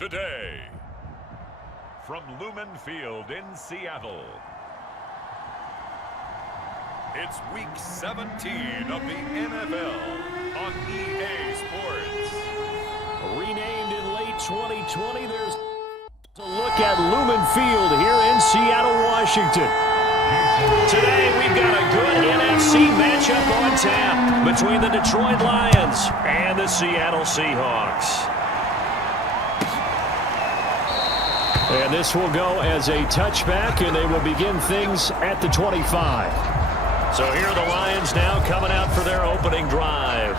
today. From Lumen Field in Seattle, it's Week 17 of the NFL on EA Sports. Renamed in late 2020, there's a look at Lumen Field here in Seattle, Washington. Today, we've got a good NFC matchup on tap between the Detroit Lions and the Seattle Seahawks. And this will go as a touchback, and they will begin things at the 25. So here are the Lions now coming out for their opening drive.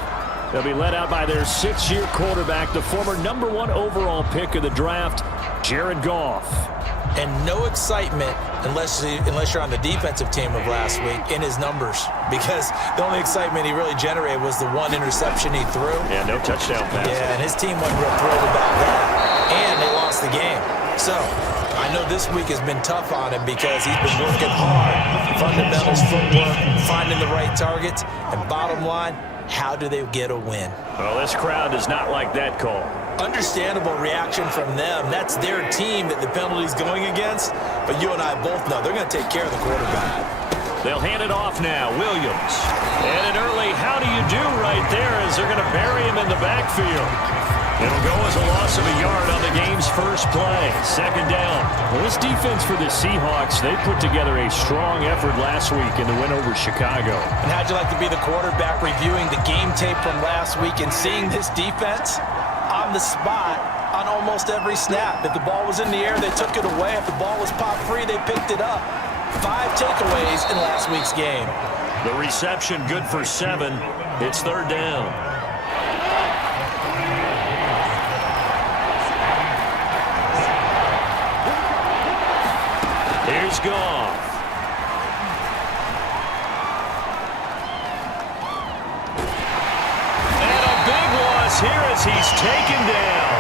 They'll be led out by their six-year quarterback, the former #1 overall pick of the draft, Jared Goff. And no excitement unless you're on the defensive team of last week in his numbers, because the only excitement he really generated was the one interception he threw. Yeah, no touchdown pass. Yeah, and his team wasn't real thrilled about that. And they lost the game. So I know this week has been tough on him because he's been working hard. Fundamentals, footwork, finding the right targets, and bottom line, how do they get a win? Well, this crowd does not like that call. Understandable reaction from them. That's their team that the penalty's going against. But you and I both know they're going to take care of the quarterback. They'll hand it off now. Williams. And an early how do you do right there as they're going to bury him in the backfield. It'll go as a loss of a yard on the game's first play. Second down. Well, this defense for the Seahawks, they put together a strong effort last week in the win over Chicago. And how'd you like to be the quarterback reviewing the game tape from last week and seeing this defense on the spot on almost every snap? If the ball was in the air, they took it away. If the ball was popped free, they picked it up. 5 takeaways in last week's game. The reception good for 7. It's third down. Here's Goff. And a big loss here as he's taken down.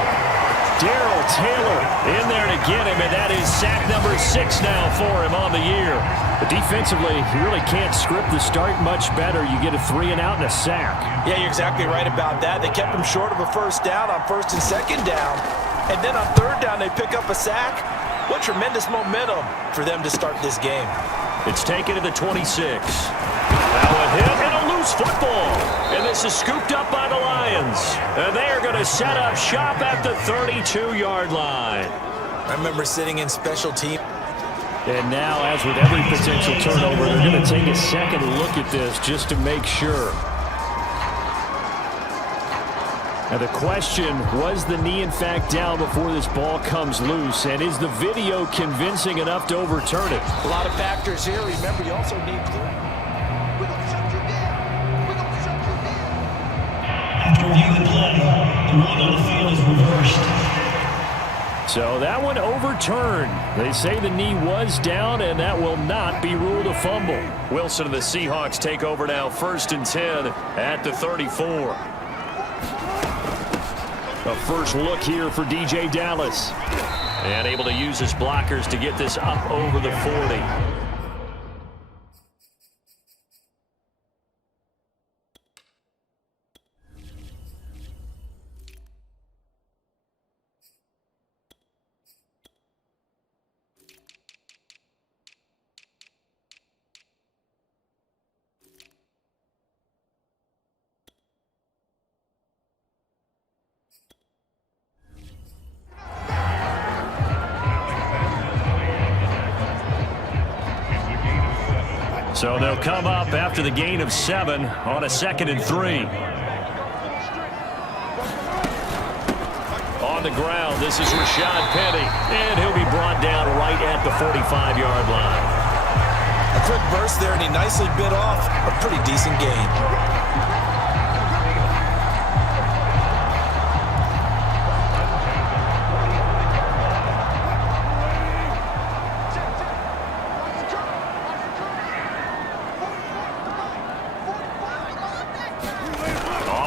Darrell Taylor in there to get him, and that is sack number 6 now for him on the year. But defensively, you really can't script the start much better. You get a 3 and out and a sack. Yeah, you're exactly right about that. They kept him short of a first down on first and second down. And then on third down, they pick up a sack. What tremendous momentum for them to start this game. It's taken to the 26. Now a hit and a loose football. And this is scooped up by the Lions. And they are going to set up shop at the 32-yard line. I remember sitting in special team. And now, as with every potential turnover, they're going to take a second look at this just to make sure. Now the question, was the knee in fact down before this ball comes loose? And is the video convincing enough to overturn it? A lot of factors here. Remember, you also need... After reviewing the play, the ruling on the field is reversed. So that one overturned. They say the knee was down, and that will not be ruled a fumble. Wilson and the Seahawks take over now, 1st and 10 at the 34. A first look here for DJ Dallas. And able to use his blockers to get this up over the 40. So they'll come up after the gain of 7 on a 2nd and 3. On the ground, this is Rashad Penny, and he'll be brought down right at the 45-yard line. A quick burst there, and he nicely bit off a pretty decent gain.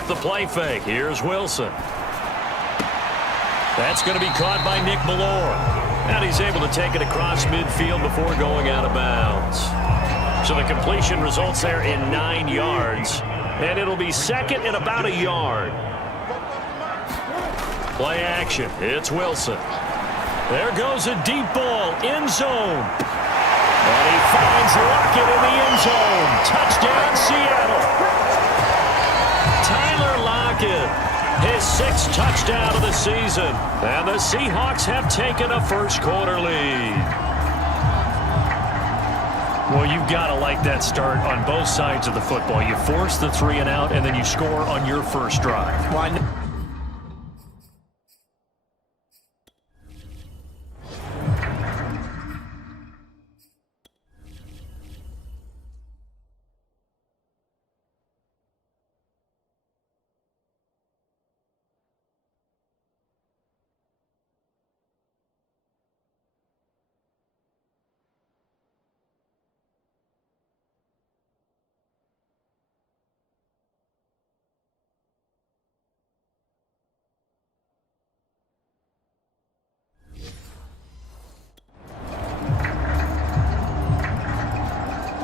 The play fake. Here's Wilson. That's going to be caught by Nick Ballore. And he's able to take it across midfield before going out of bounds. So the completion results there in 9 yards. And it'll be 2nd and about a yard. Play action. It's Wilson. There goes a deep ball. End zone. And he finds Lockett in the end zone. Touchdown, Seattle. Tyler Lockett, his 6th touchdown of the season. And the Seahawks have taken a first-quarter lead. Well, you've got to like that start on both sides of the football. You force the 3-and-out, and then you score on your first drive. Well,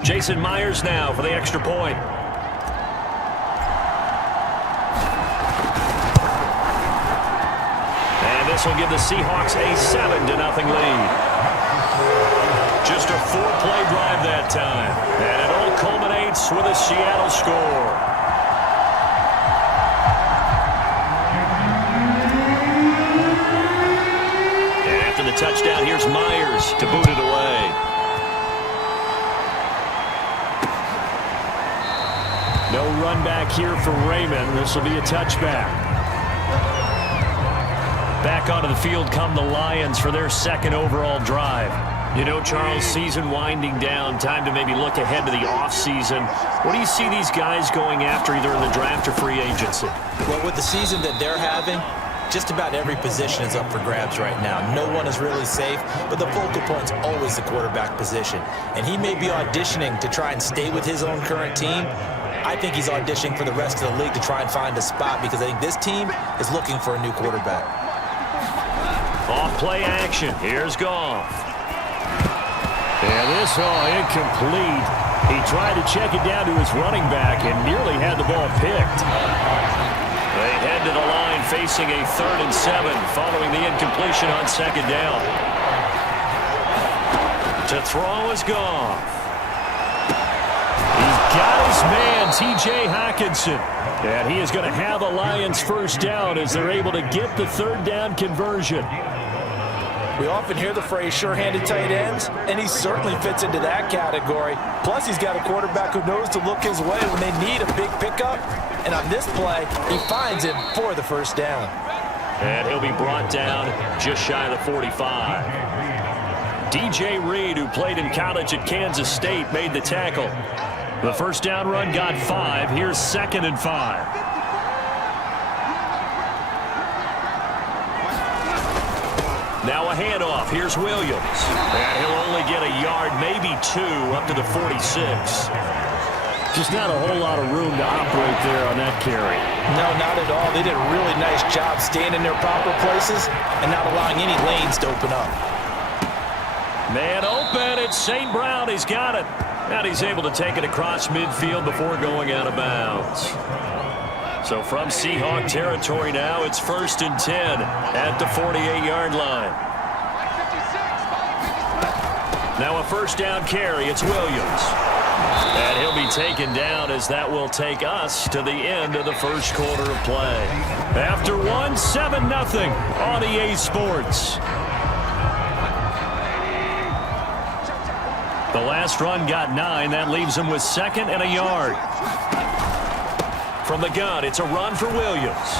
Jason Myers now for the extra point. And this will give the Seahawks a 7-0 lead. Just a 4-play drive that time. And it all culminates with a Seattle score. And after the touchdown, here's Myers to boot it away. No run back here for Raymond. This will be a touchback. Back onto the field come the Lions for their 2nd overall drive. You know, Charles, season winding down, time to maybe look ahead to the offseason. What do you see these guys going after either in the draft or free agency? Well, with the season that they're having, just about every position is up for grabs right now. No one is really safe, but the focal point's always the quarterback position. And he may be auditioning to try and stay with his own current team. I think he's auditioning for the rest of the league to try and find a spot because I think this team is looking for a new quarterback. Off play action. Here's Goff. And this incomplete. He tried to check it down to his running back and nearly had the ball picked. They head to the line facing a 3rd and 7 following the incompletion on 2nd down. To throw is Goff. Got his man, T.J. Hockenson. And he is going to have a Lions first down as they're able to get the 3rd down conversion. We often hear the phrase sure-handed tight ends, and he certainly fits into that category. Plus, he's got a quarterback who knows to look his way when they need a big pickup. And on this play, he finds him for the first down. And he'll be brought down just shy of the 45. DJ Reed, who played in college at Kansas State, made the tackle. The first down run got 5. Here's 2nd and 5. Now a handoff. Here's Williams. And he'll only get a yard, maybe 2, up to the 46. Just not a whole lot of room to operate there on that carry. No, not at all. They did a really nice job staying in their proper places and not allowing any lanes to open up. Man open. It's St. Brown. He's got it. And he's able to take it across midfield before going out of bounds. So from Seahawk territory now, it's 1st and 10 at the 48-yard line. Now a first down carry. It's Williams. And he'll be taken down as that will take us to the end of the first quarter of play. After one, 7-0 on EA Sports. The last run got 9. That leaves him with 2nd and a yard. From the gun, it's a run for Williams.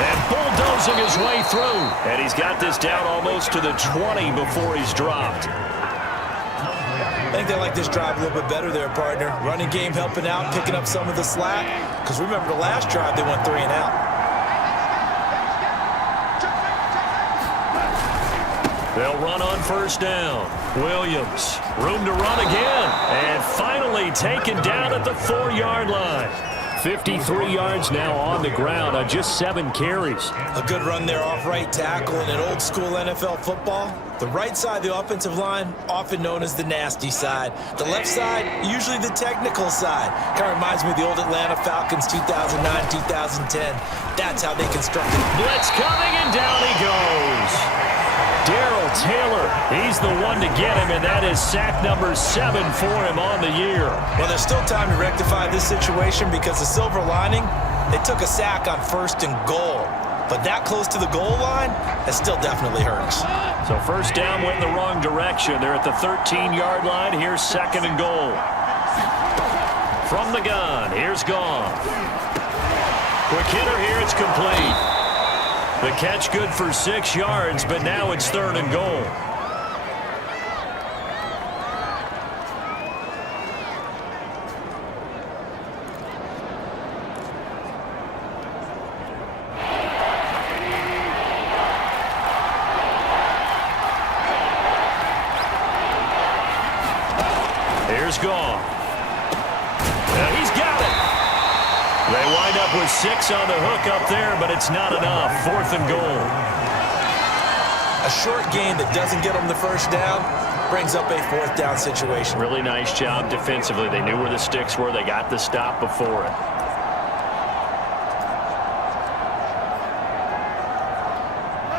And bulldozing his way through. And he's got this down almost to the 20 before he's dropped. I think they like this drive a little bit better there, partner. Running game helping out, picking up some of the slack. Because remember, the last drive, they went 3 and out. They'll run on first down. Williams, room to run again. And finally taken down at the 4-yard line. 53 yards now on the ground on just 7 carries. A good run there off right tackle. In an old school NFL football, the right side of the offensive line, often known as the nasty side. The left side, usually the technical side. Kind of reminds me of the old Atlanta Falcons 2009, 2010. That's how they constructed it. Blitz coming, and down he goes. Darrell Taylor, he's the one to get him, and that is sack number 7 for him on the year. Well, there's still time to rectify this situation because the silver lining, they took a sack on 1st and goal. But that close to the goal line, that still definitely hurts. So first down went in the wrong direction. They're at the 13-yard line. Here's 2nd and goal. From the gun, here's Goff. Quick hitter here, it's complete. The catch good for 6 yards, but now it's 3rd and goal. Here's Goff. He's got it. They wind up with 6 on the hook up there, but it's not enough. 4th and goal. A short gain that doesn't get them the first down brings up a 4th down situation. Really nice job defensively. They knew where the sticks were. They got the stop before it.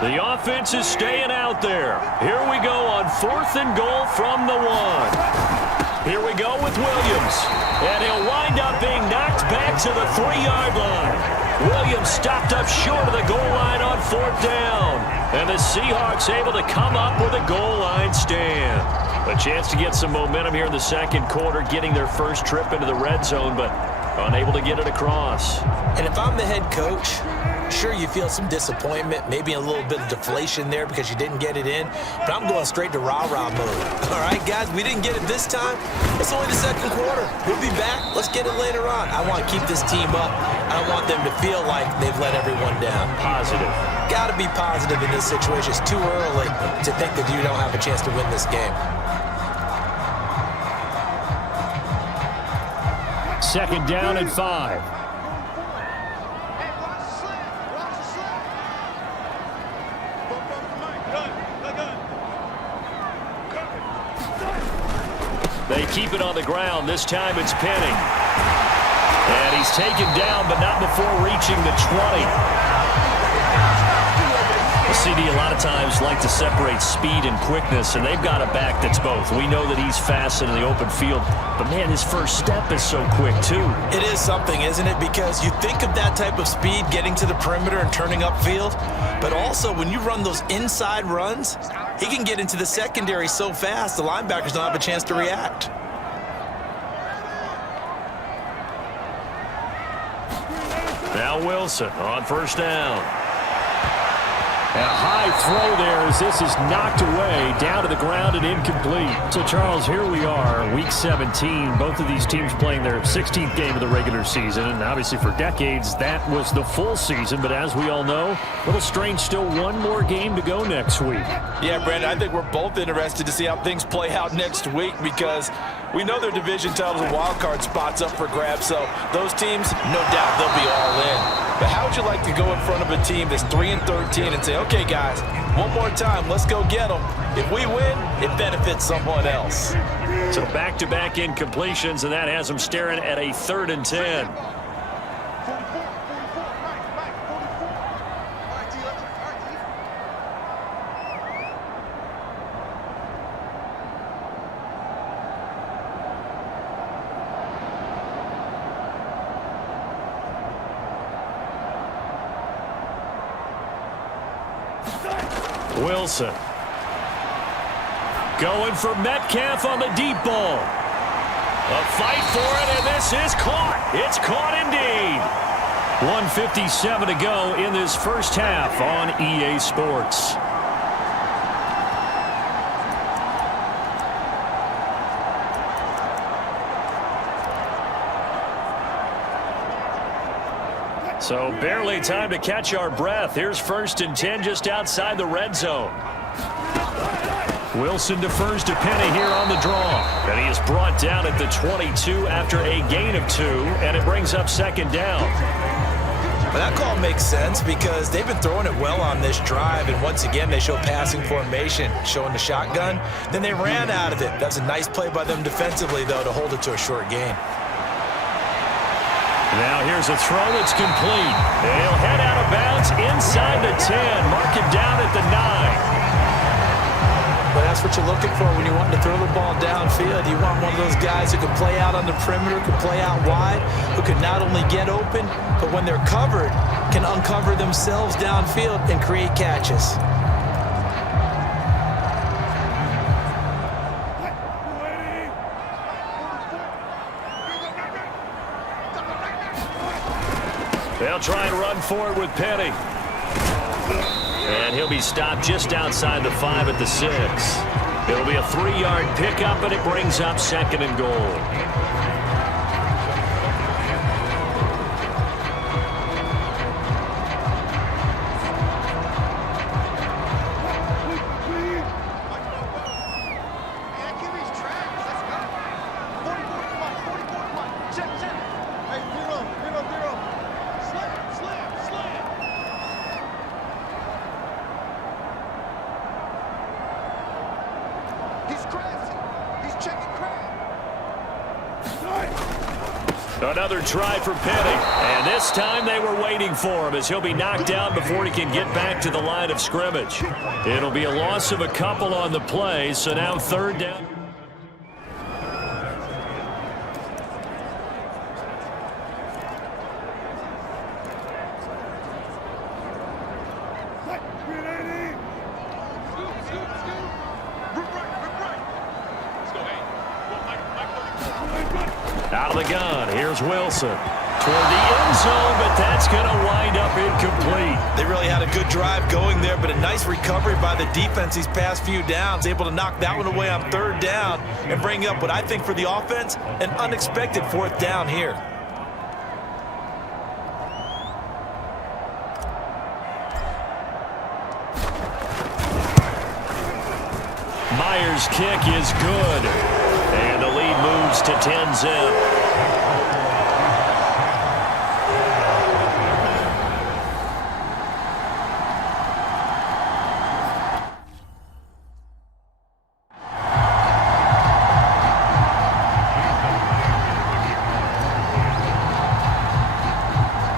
The offense is staying out there. Here we go on 4th and goal from the 1. Here we go with Williams. And he'll wind up being knocked back to the 3-yard line. Williams stopped up short of the goal line on 4th down. And the Seahawks able to come up with a goal line stand. A chance to get some momentum here in the 2nd quarter, getting their first trip into the red zone, but unable to get it across. And if I'm the head coach, sure, you feel some disappointment, maybe a little bit of deflation there because you didn't get it in, but I'm going straight to rah-rah mode. All right, guys, we didn't get it this time. It's only the 2nd quarter. We'll be back. Let's get it later on. I want to keep this team up. I don't want them to feel like they've let everyone down. Positive. Got to be positive in this situation. It's too early to think that you don't have a chance to win this game. 2nd down and 5. They keep it on the ground. This time it's Penning. And he's taken down, but not before reaching the 20. The CD a lot of times like to separate speed and quickness, and they've got a back that's both. We know that he's fast in the open field, but man, his first step is so quick too. It is something, isn't it? Because you think of that type of speed getting to the perimeter and turning upfield, but also when you run those inside runs, he can get into the secondary so fast the linebackers don't have a chance to react. Now Wilson on 1st down. A high throw there as this is knocked away, down to the ground and incomplete. So, Charles, here we are, Week 17. Both of these teams playing their 16th game of the regular season. And obviously for decades, that was the full season. But as we all know, a little strange, still one more game to go next week. Yeah, Brandon, I think we're both interested to see how things play out next week because we know their division titles and wild card spots up for grabs. So those teams, no doubt, they'll be all in. But how would you like to go in front of a team that's 3-13 and say, okay, guys, one more time, let's go get them. If we win, it benefits someone else. So back-to-back incompletions, and that has them staring at a 3rd and 10. Wilson going for Metcalf on the deep ball. A fight for it, and this is caught. It's caught indeed. 1:57 to go in this first half on EA Sports. So barely time to catch our breath. Here's 1st and 10 just outside the red zone. Wilson defers to Penny here on the draw. And he is brought down at the 22 after a gain of 2, and it brings up second down. Well, that call makes sense because they've been throwing it well on this drive, and once again they show passing formation, showing the shotgun. Then they ran out of it. That's a nice play by them defensively, though, to hold it to a short gain. Now here's a throw that's complete. They'll head out of bounds inside the 10. Mark it down at the 9. But that's what you're looking for when you want to throw the ball downfield. You want one of those guys who can play out on the perimeter, can play out wide, who can not only get open, but when they're covered, can uncover themselves downfield and create catches. They'll try and run for it with Penny. And he'll be stopped just outside the 5 at the 6. It'll be a 3-yard pickup, and it brings up second and goal. Another try for Penny, and this time they were waiting for him as he'll be knocked down before he can get back to the line of scrimmage. It'll be a loss of a couple on the play, so now third down. Out of the gun, here's Wilson. Toward the end zone, but that's going to wind up incomplete. They really had a good drive going there, but a nice recovery by the defense these past few downs, able to knock that one away on third down and bring up what I think for the offense, an unexpected fourth down here. Myers' kick is good. And the lead moves to 10-zip.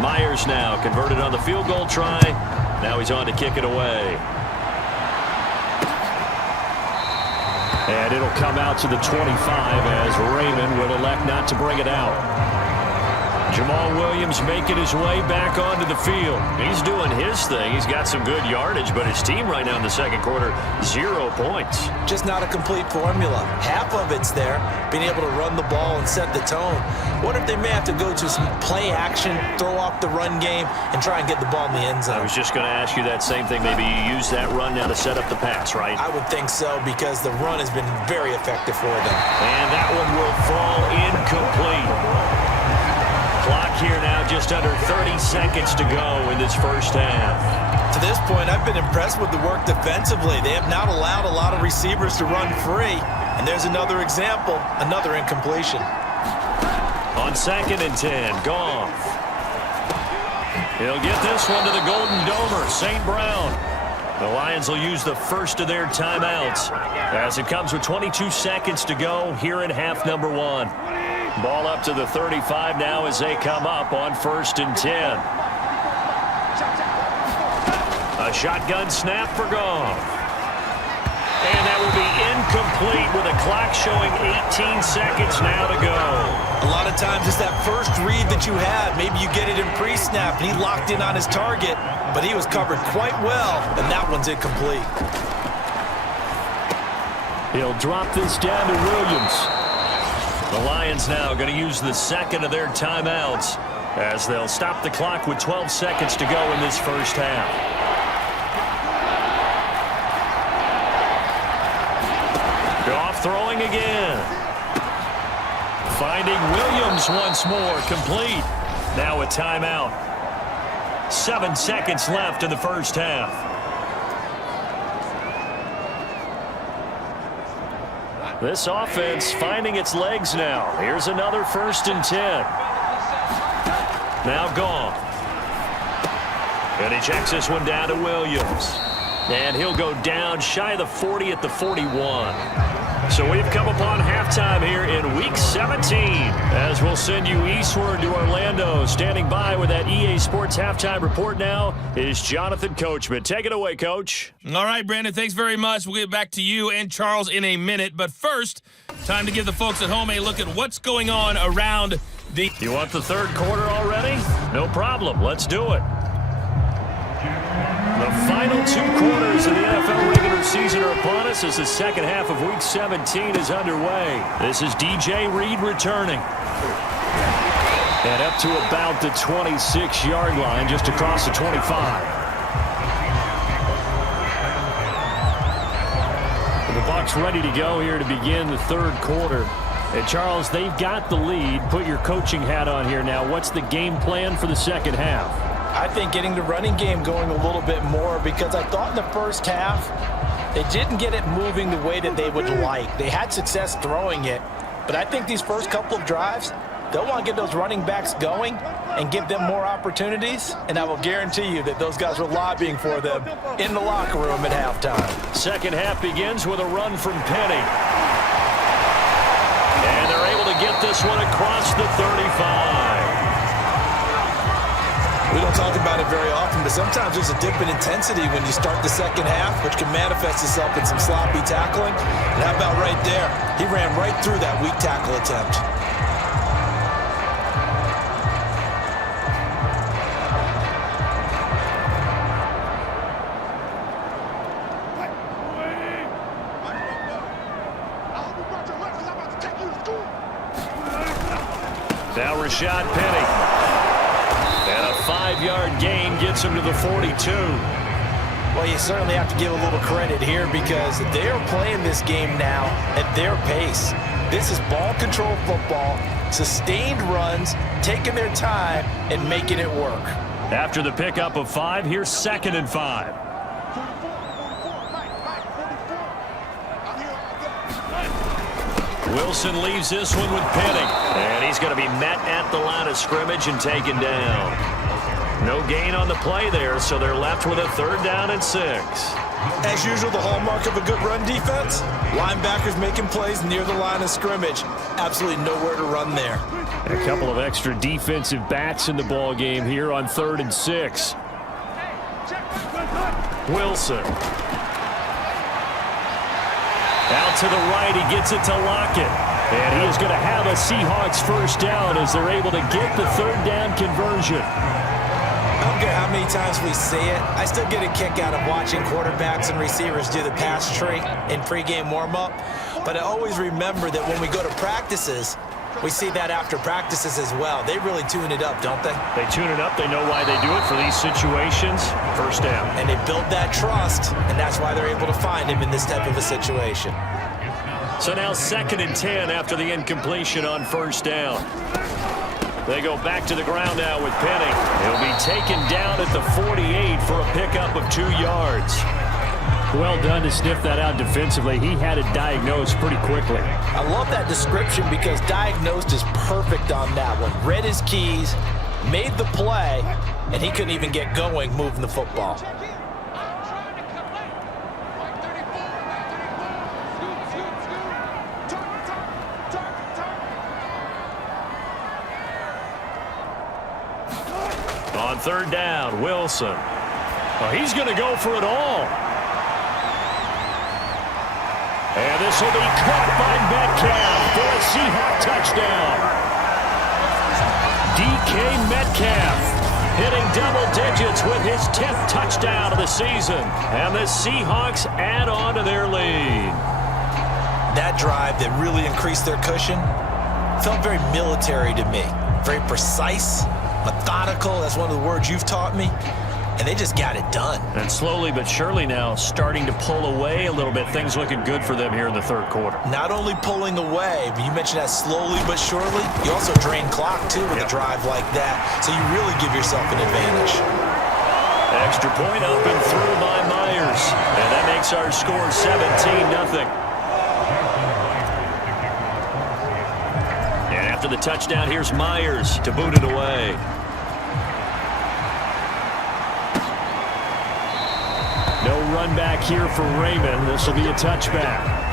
Myers now converted on the field goal try. Now he's on to kick it away. And it'll come out to the 25 as Raymond will elect not to bring it out. Jamal Williams making his way back onto the field. He's doing his thing. He's got some good yardage, but his team right now in the second quarter, 0 points. Just not a complete formula. Half of it's there, being able to run the ball and set the tone. What if they may have to go to some play action, throw off the run game, and try and get the ball in the end zone? I was just going to ask you that same thing. Maybe you use that run now to set up the pass, right? I would think so, because the run has been very effective for them. And that one will fall incomplete. Clock here now, just under 30 seconds to go in this first half. To this point, I've been impressed with the work defensively. They have not allowed a lot of receivers to run free. And there's another example, another incompletion. On 2nd and 10, Goff. He'll get this one to the Golden Domer, St. Brown. The Lions will use the first of their timeouts as it comes with 22 seconds to go here in half number 1. Ball up to the 35 now as they come up on 1st and 10. A shotgun snap for Goff. And that will be incomplete with a clock showing 18 seconds now to go. A lot of times it's that first read that you have. Maybe you get it in pre-snap and he locked in on his target, but he was covered quite well, and that one's incomplete. He'll drop this down to Williams. The Lions now going to use the second of their timeouts as they'll stop the clock with 12 seconds to go in this first half. Goff throwing again. Finding Williams once more, complete. Now a timeout. 7 seconds left in the first half. This offense finding its legs now. Here's another 1st and 10. Now gone. And he checks this one down to Williams. And he'll go down shy of the 40 at the 41. So we've come upon halftime here in Week 17. As we'll send you eastward to Orlando. Standing by with that EA Sports halftime report now is Jonathan Coachman. Take it away, Coach. All right, Brandon, thanks very much. We'll get back to you and Charles in a minute. But first, time to give the folks at home a look at what's going on around the... You want the third quarter already? No problem. Let's do it. The final 2 quarters of the NFL regular season are upon us as the second half of Week 17 is underway. This is DJ Reed returning. And up to about the 26-yard line, just across the 25. The Bucs ready to go here to begin the third quarter. And Charles, they've got the lead. Put your coaching hat on here now. What's the game plan for the second half? I think getting the running game going a little bit more, because I thought in the first half they didn't get it moving the way that they would like. They had success throwing it, but I think these first couple of drives, they'll want to get those running backs going and give them more opportunities, and I will guarantee you that those guys were lobbying for them in the locker room at halftime. Second half begins with a run from Penny. And they're able to get this one across the 35. We don't talk about it very often, but sometimes there's a dip in intensity when you start the second half, which can manifest itself in some sloppy tackling. And how about right there? He ran right through that weak tackle attempt. Now Rashad Penny. And a 5-yard gain gets him to the 42. Well, you certainly have to give a little credit here because they're playing this game now at their pace. This is ball control football, sustained runs, taking their time and making it work. After the pickup of 5, here's 2nd and 5. Wilson leaves this one with Penny. And he's going to be met at the line of scrimmage and taken down. No gain on the play there, so they're left with a 3rd down and 6. As usual, the hallmark of a good run defense, linebackers making plays near the line of scrimmage. Absolutely nowhere to run there. A couple of extra defensive backs in the ball game here on 3rd and 6. Wilson. Out to the right, he gets it to Lockett. And he is going to have a Seahawks 1st down as they're able to get the 3rd down conversion. I don't care how many times we say it, I still get a kick out of watching quarterbacks and receivers do the pass tree in pregame warm-up. But I always remember that when we go to practices, we see that after practices as well. They really tune it up, don't they? They tune it up. They know why they do it for these situations. 1st down. And they build that trust, and that's why they're able to find him in this type of a situation. So now 2nd and 10 after the incompletion on 1st down. They go back to the ground now with Penny. He'll be taken down at the 48 for a pickup of 2 yards. Well done to sniff that out defensively. He had it diagnosed pretty quickly. I love that description because diagnosed is perfect on that one. Read his keys, made the play, and he couldn't even get going moving the football. On 3rd down, Wilson. Oh, he's going to go for it all. And this will be caught by Metcalf for a Seahawks touchdown. DK Metcalf hitting double digits with his 10th touchdown of the season. And the Seahawks add on to their lead. That drive that really increased their cushion felt very military to me. Very precise, methodical. That's one of the words you've taught me. And they just got it done. And slowly but surely now starting to pull away a little bit. Things looking good for them here in the 3rd quarter. Not only pulling away, but you mentioned that slowly but surely. You also drain clock, too, with a drive like that. So you really give yourself an advantage. Extra point up and through by Myers. And that makes our score 17-0. after the touchdown. Here's Myers to boot it away. No run back here for Raymond. This will be a touchback.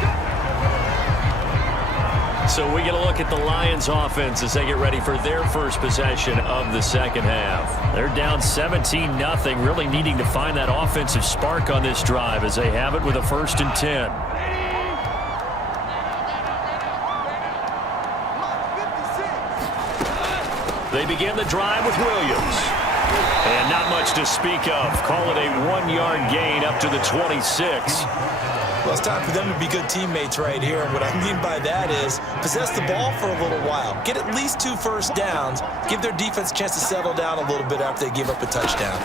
So we get a look at the Lions offense as they get ready for their first possession of the second half. They're down 17-0, really needing to find that offensive spark on this drive as they have it with a 1st and 10. They begin the drive with Williams. And not much to speak of. Call it a 1-yard gain up to the 26. Well, it's time for them to be good teammates right here. And what I mean by that is possess the ball for a little while. Get at least 2 first downs. Give their defense a chance to settle down a little bit after they give up a touchdown.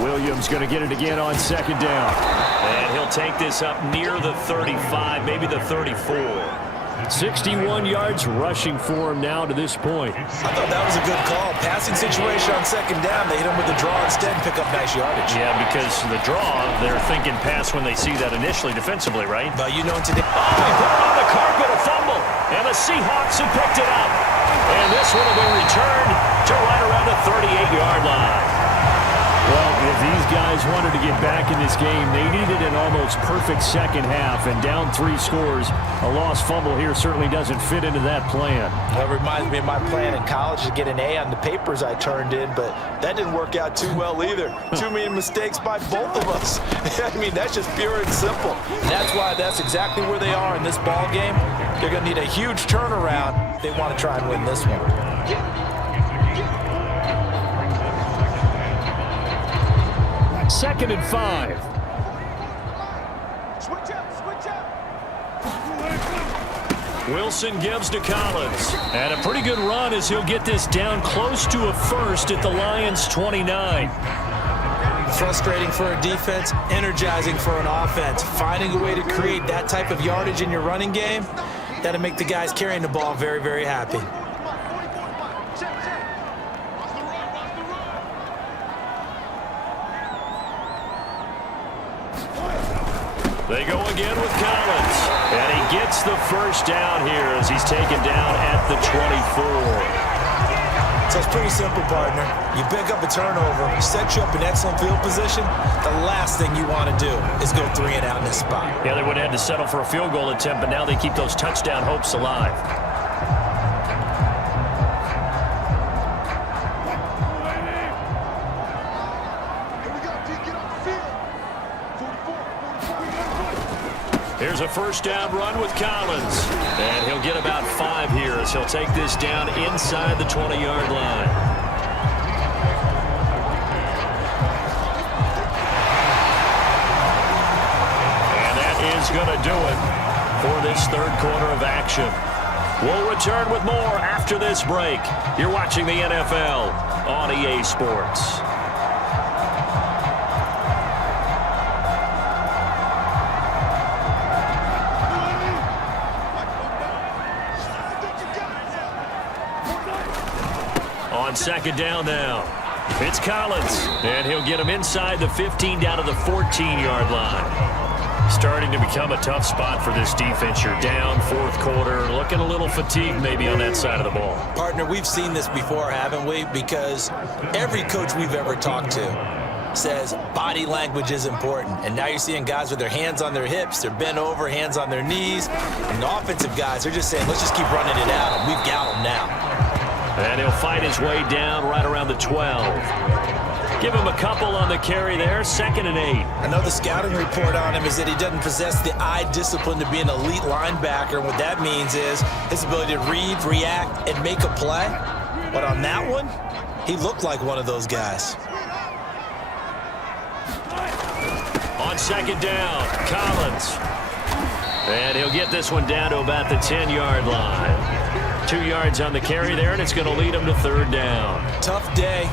Williams going to get it again on 2nd down. And he'll take this up near the 35, maybe the 34. 61 yards rushing for him now to this point. I thought that was a good call. Passing situation on 2nd down. They hit him with the draw instead and pick up nice yardage. Yeah, because the draw, they're thinking pass when they see that initially defensively, right? But you know today. Oh, he put it on the carpet, a fumble. And the Seahawks have picked it up. And this one will be returned to right around the 38-yard line. Well, if these guys wanted to get back in this game, they needed an almost perfect second half, and down 3 scores. A lost fumble here certainly doesn't fit into that plan. That reminds me of my plan in college to get an A on the papers I turned in, but that didn't work out too well either. Too many mistakes by both of us. I mean, that's just pure and simple. And that's why that's exactly where they are in this ball game. They're going to need a huge turnaround if they want to try and win this one. 2nd and 5. Wilson gives to Collins. And a pretty good run as he'll get this down close to a 1st at the Lions' 29. Frustrating for a defense, energizing for an offense. Finding a way to create that type of yardage in your running game, that'll make the guys carrying the ball very, very happy. They go again with Collins. And he gets the 1st down here as he's taken down at the 24. So it's pretty simple, partner. You pick up a turnover, set you up in excellent field position. The last thing you want to do is go 3 and out in this spot. Yeah, they would have had to settle for a field goal attempt, but now they keep those touchdown hopes alive. Here's a 1st down run with Collins. And he'll get about 5 here as he'll take this down inside the 20-yard line. And that is going to do it for this 3rd quarter of action. We'll return with more after this break. You're watching the NFL on EA Sports. On 2nd down now. It's Collins. And he'll get him inside the 15 down to the 14-yard line. Starting to become a tough spot for this defense. You're down 4th quarter. Looking a little fatigued maybe on that side of the ball. Partner, we've seen this before, haven't we? Because every coach we've ever talked to says body language is important. And now you're seeing guys with their hands on their hips, they're bent over, hands on their knees. And the offensive guys are just saying, let's just keep running it out. And we've got them now. And he'll fight his way down right around the 12. Give him a couple on the carry there. 2nd and 8. I know the scouting report on him is that he doesn't possess the eye discipline to be an elite linebacker. And what that means is his ability to read, react, and make a play. But on that one, he looked like one of those guys. On 2nd down, Collins. And he'll get this one down to about the 10-yard line. 2 yards on the carry there, and it's going to lead him to 3rd down. Tough day,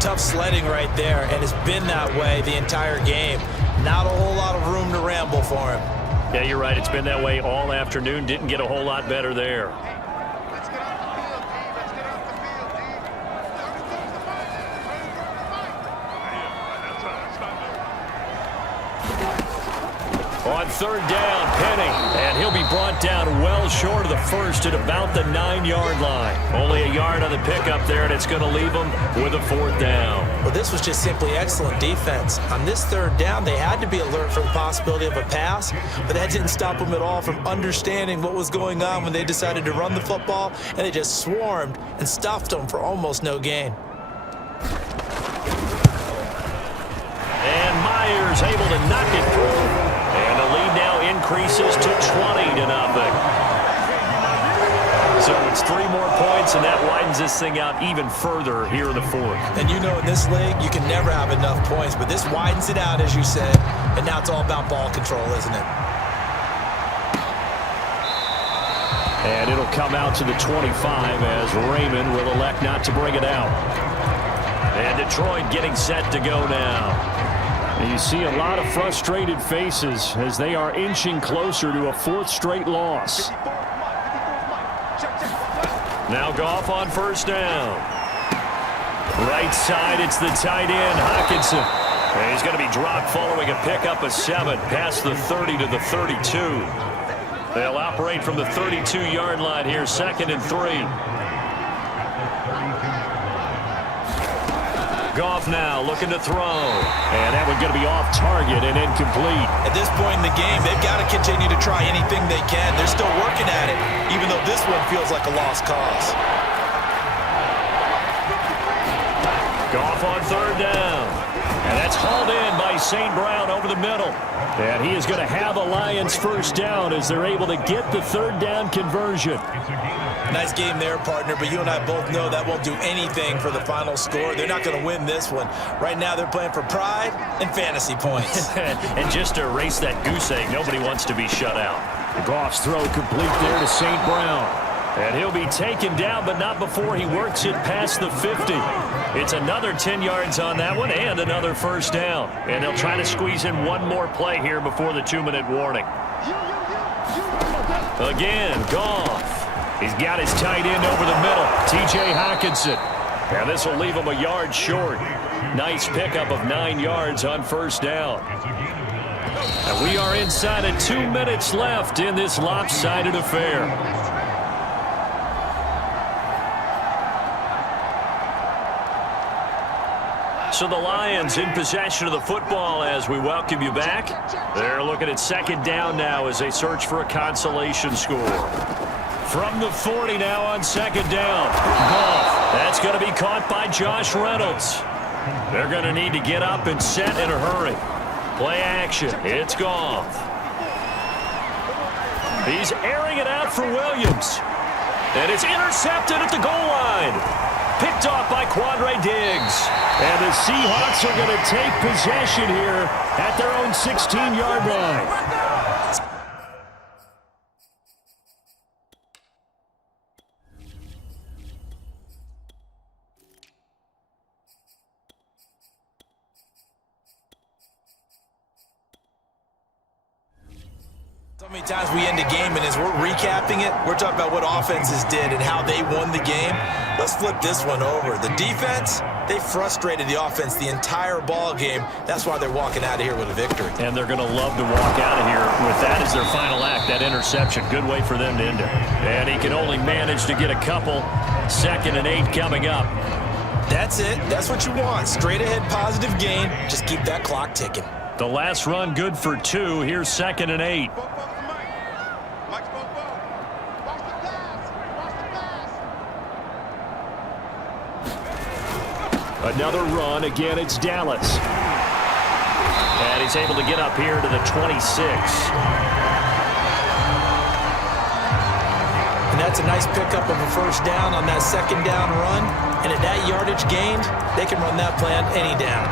tough sledding right there, and it's been that way the entire game. Not a whole lot of room to ramble for him. Yeah, you're right. It's been that way all afternoon. Didn't get a whole lot better there. On third down, Penny, and he'll be brought down well short of the first at about the 9-yard line. Only a yard on the pickup there, and it's going to leave him with a 4th down. Well, this was just simply excellent defense. On this 3rd down, they had to be alert for the possibility of a pass, but that didn't stop them at all from understanding what was going on when they decided to run the football, and they just swarmed and stuffed them for almost no gain. And Myers able to knock it through. And the lead now increases to 20-0. So it's 3 more points, and that widens this thing out even further here in the 4th. And you know in this league, you can never have enough points, but this widens it out, as you said, and now it's all about ball control, isn't it? And it'll come out to the 25 as Raymond will elect not to bring it out. And Detroit getting set to go now. You see a lot of frustrated faces as they are inching closer to a 4th straight loss. Now Goff on 1st down. Right side, it's the tight end, Hockenson. And he's going to be dropped following a pickup of 7 past the 30 to the 32. They'll operate from the 32-yard line here, 2nd and 3. Goff now looking to throw. And that one going to be off target and incomplete. At this point in the game, they've got to continue to try anything they can. They're still working at it, even though this one feels like a lost cause. Goff on 3rd down. And that's hauled in by St. Brown over the middle. And he is going to have a Lions 1st down as they're able to get the 3rd down conversion. Nice game there, partner, but you and I both know that won't do anything for the final score. They're not going to win this one. Right now, they're playing for pride and fantasy points. And just to erase that goose egg, nobody wants to be shut out. Goff's throw complete there to St. Brown. And he'll be taken down, but not before he works it past the 50. It's another 10 yards on that one and another 1st down. And they'll try to squeeze in one more play here before the 2-minute warning. Again, Goff. He's got his tight end over the middle, T.J. Hockenson. And this will leave him a yard short. Nice pickup of 9 yards on 1st down. And we are inside of 2 minutes left in this lopsided affair. So the Lions in possession of the football as we welcome you back. They're looking at 2nd down now as they search for a consolation score. From the 40 now on 2nd down. Goff. That's going to be caught by Josh Reynolds. They're going to need to get up and set in a hurry. Play action. It's Goff. He's airing it out for Williams. And it's intercepted at the goal line. Picked off by Quandre Diggs. And the Seahawks are going to take possession here at their own 16-yard line. So many times we end a game, and as we're recapping it, we're talking about what offenses did and how they won the game. Let's flip this one over. The defense, they frustrated the offense the entire ball game. That's why they're walking out of here with a victory. And they're going to love to walk out of here with that as their final act, that interception. Good way for them to end it. And he can only manage to get a couple. 2nd and 8 coming up. That's it. That's what you want. Straight ahead positive gain. Just keep that clock ticking. The last run good for 2. Here's 2nd and 8. Another run. Again, it's Dallas. And he's able to get up here to the 26. And that's a nice pickup of a 1st down on that 2nd down run. And at that yardage gained, they can run that play on any down.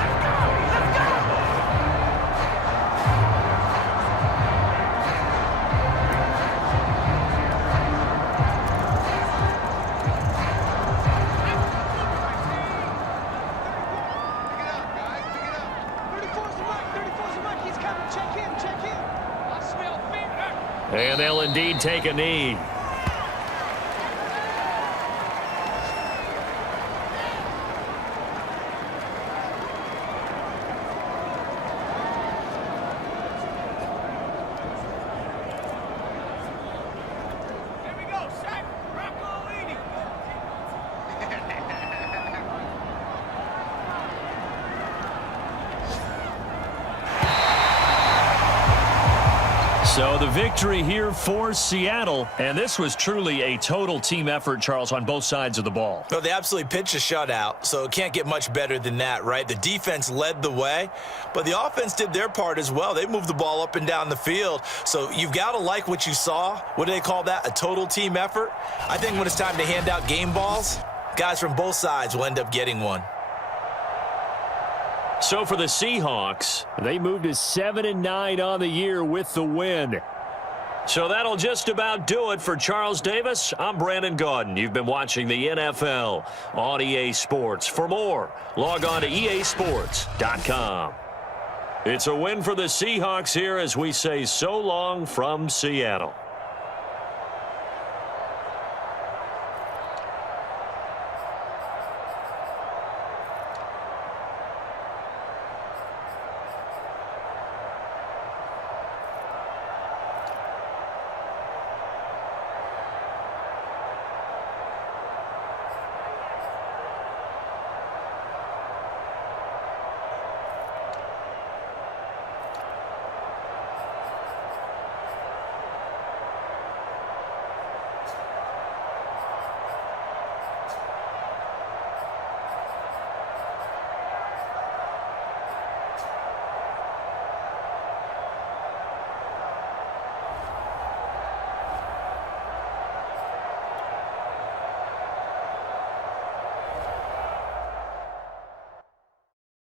And they'll indeed take a knee. So the victory here for Seattle, and this was truly a total team effort, Charles, on both sides of the ball. Well, they absolutely pitched a shutout, so it can't get much better than that, right? The defense led the way, but the offense did their part as well. They moved the ball up and down the field, so you've got to like what you saw. What do they call that? A total team effort? I think when it's time to hand out game balls, guys from both sides will end up getting one. So for the Seahawks, they moved to 7-9 on the year with the win. So that'll just about do it for Charles Davis. I'm Brandon Gaudin. You've been watching the NFL on EA Sports. For more, log on to easports.com. It's a win for the Seahawks here as we say so long from Seattle.